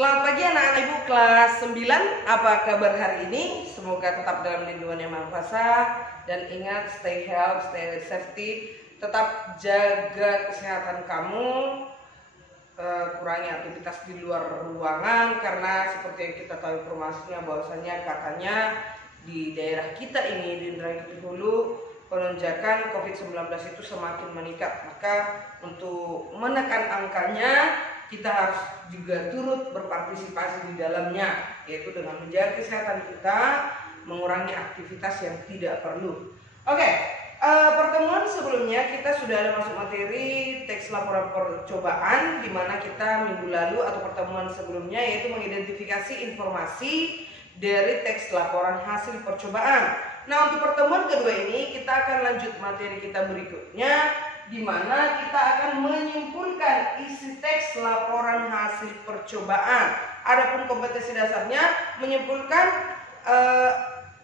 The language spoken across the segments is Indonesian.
Selamat pagi anak-anak ibu kelas 9. Apa kabar hari ini? Semoga tetap dalam lindungan yang Maha Kuasa. Dan ingat, stay healthy, stay safety. Tetap jaga kesehatan kamu. Kurangi aktivitas di luar ruangan. Karena seperti yang kita tahu informasinya, bahwasanya katanya di daerah kita ini, di Indragiri Hulu, penonjakan COVID-19 itu semakin meningkat. Maka untuk menekan angkanya, kita harus juga turut berpartisipasi di dalamnya, yaitu dengan menjaga kesehatan kita, mengurangi aktivitas yang tidak perlu. Oke, pertemuan sebelumnya kita sudah ada masuk materi teks laporan percobaan, di mana kita minggu lalu atau pertemuan sebelumnya yaitu mengidentifikasi informasi dari teks laporan hasil percobaan. Nah, untuk pertemuan kedua ini kita akan lanjut materi kita berikutnya, di mana kita akan menyimpulkan isi teks laporan hasil percobaan. Adapun kompetensi dasarnya menyimpulkan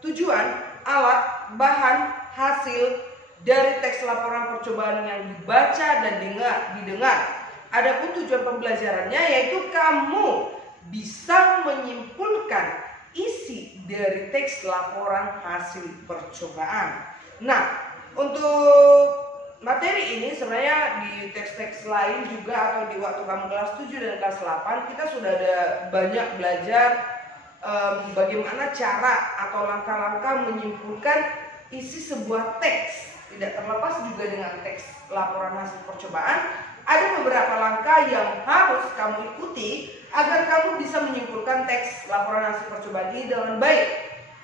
tujuan, alat, bahan, hasil dari teks laporan percobaan yang dibaca dan didengar. Adapun tujuan pembelajarannya yaitu kamu bisa menyimpulkan isi dari teks laporan hasil percobaan. Nah, untuk materi ini sebenarnya di teks-teks lain juga atau di waktu kamu kelas 7 dan kelas 8 kita sudah ada banyak belajar bagaimana cara atau langkah-langkah menyimpulkan isi sebuah teks. Tidak terlepas juga dengan teks laporan hasil percobaan, ada beberapa langkah yang harus kamu ikuti agar kamu bisa menyimpulkan teks laporan hasil percobaan ini dengan baik.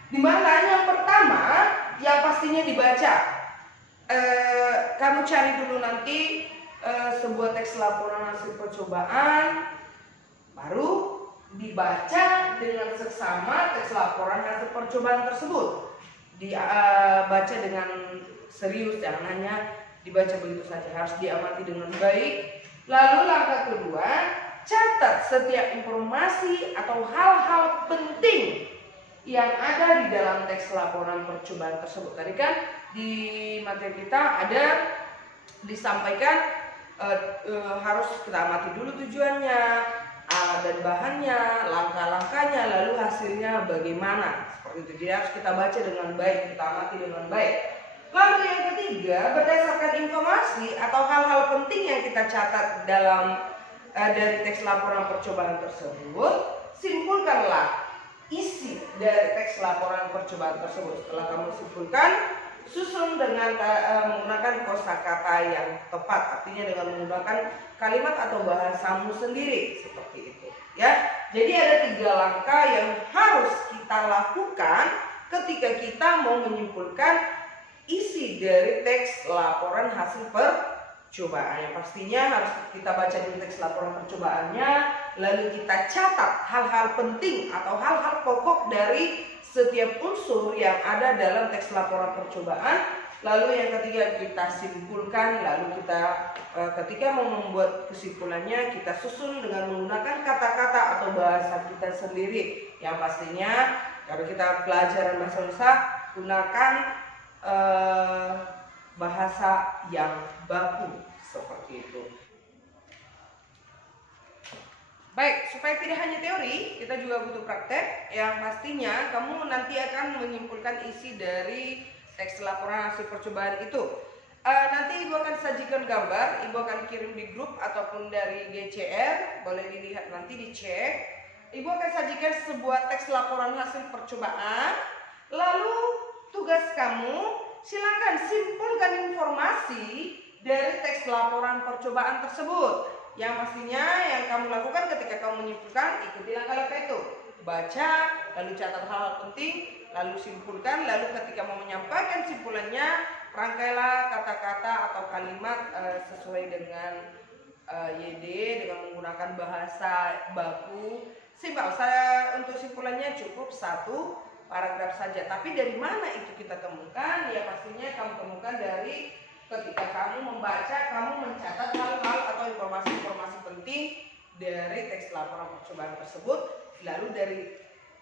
Dimana yang pertama yang pastinya dibaca. Kamu cari dulu nanti sebuah teks laporan hasil percobaan, baru dibaca dengan seksama teks laporan hasil percobaan tersebut. Dibaca dengan serius, jangan hanya dibaca begitu saja, harus diamati dengan baik. Lalu langkah kedua, catat setiap informasi atau hal-hal penting yang ada di dalam teks laporan percobaan tersebut. Tadi kan di materi kita ada disampaikan harus kita amati dulu tujuannya, alat dan bahannya, langkah-langkahnya, lalu hasilnya bagaimana. Seperti itu. Jadi harus kita baca dengan baik, kita amati dengan baik. Lalu yang ketiga, berdasarkan informasi atau hal-hal penting yang kita catat dalam dari teks laporan percobaan tersebut, simpulkanlah isi dari teks laporan percobaan tersebut. Setelah kamu simpulkan, susun dengan menggunakan kosakata yang tepat, artinya dengan menggunakan kalimat atau bahasamu sendiri, seperti itu ya. Jadi ada 3 langkah yang harus kita lakukan ketika kita mau menyimpulkan isi dari teks laporan hasil percobaan. Yang pastinya harus kita baca di teks laporan percobaannya, lalu kita catat hal-hal penting atau hal-hal pokok dari setiap unsur yang ada dalam teks laporan percobaan. Lalu yang ketiga kita simpulkan, lalu kita ketika mau membuat kesimpulannya kita susun dengan menggunakan kata-kata atau bahasa kita sendiri. Yang pastinya kalau kita pelajaran bahasa Indonesia, gunakan bahasa yang baku, seperti itu. Baik, supaya tidak hanya teori, kita juga butuh praktek. Yang pastinya kamu nanti akan menyimpulkan isi dari teks laporan hasil percobaan itu. Nanti ibu akan sajikan gambar, ibu akan kirim di grup ataupun dari GCR, boleh dilihat nanti dicek. Ibu akan sajikan sebuah teks laporan hasil percobaan. Lalu tugas kamu, silakan simpulkan informasi dari teks laporan percobaan tersebut. Yang pastinya yang kamu lakukan ketika kamu menyimpulkan, ikuti langkah-langkah itu. Baca, lalu catat hal-hal penting, lalu simpulkan, lalu ketika mau menyampaikan simpulannya, rangkailah kata-kata atau kalimat sesuai dengan YD dengan menggunakan bahasa baku. Simpel, saya untuk simpulannya cukup 1 paragraf saja. Tapi dari mana itu kita temukan? Ya pastinya kamu temukan dari ketika kamu membaca, kamu mencatat hal-hal atau informasi-informasi penting dari teks laporan percobaan tersebut. Lalu dari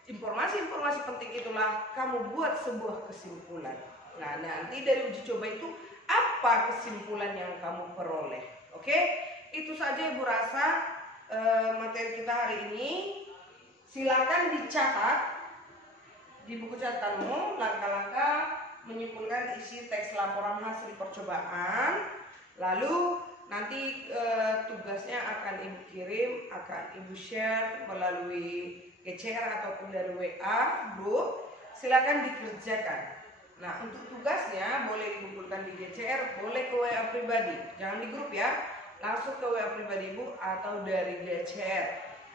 informasi-informasi penting itulah kamu buat sebuah kesimpulan. Nah, nanti dari uji coba itu apa kesimpulan yang kamu peroleh? Oke? Itu saja ibu rasa materi kita hari ini. Silakan dicatat di buku catatanmu langkah-langkah menyimpulkan isi teks laporan hasil percobaan. Lalu nanti tugasnya akan Ibu kirim, akan Ibu share melalui GCR ataupun dari WA grup. Silakan dikerjakan. Nah, untuk tugasnya boleh dikumpulkan di GCR, boleh ke WA pribadi, jangan di grup ya, langsung ke WA pribadi Ibu atau dari GCR.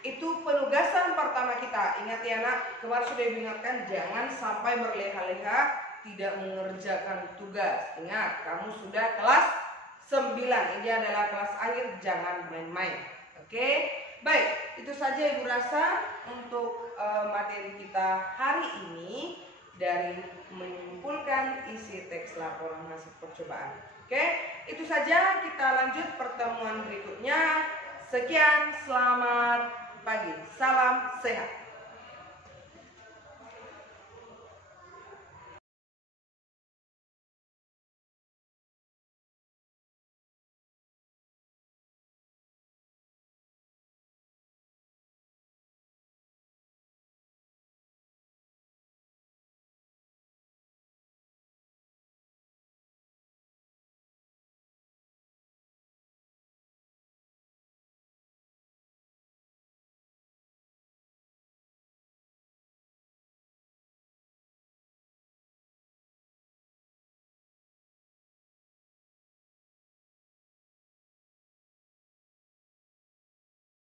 Itu penugasan pertama kita. Ingat ya nak, kemarin sudah diingatkan jangan sampai berleha-leha tidak mengerjakan tugas. Ingat, kamu sudah kelas 9, ini adalah kelas akhir, jangan main-main. Oke, baik, itu saja Ibu rasa untuk materi kita hari ini dari menyimpulkan isi teks laporan hasil percobaan. Oke, itu saja, kita lanjut pertemuan berikutnya. Sekian, selamat pagi, salam sehat.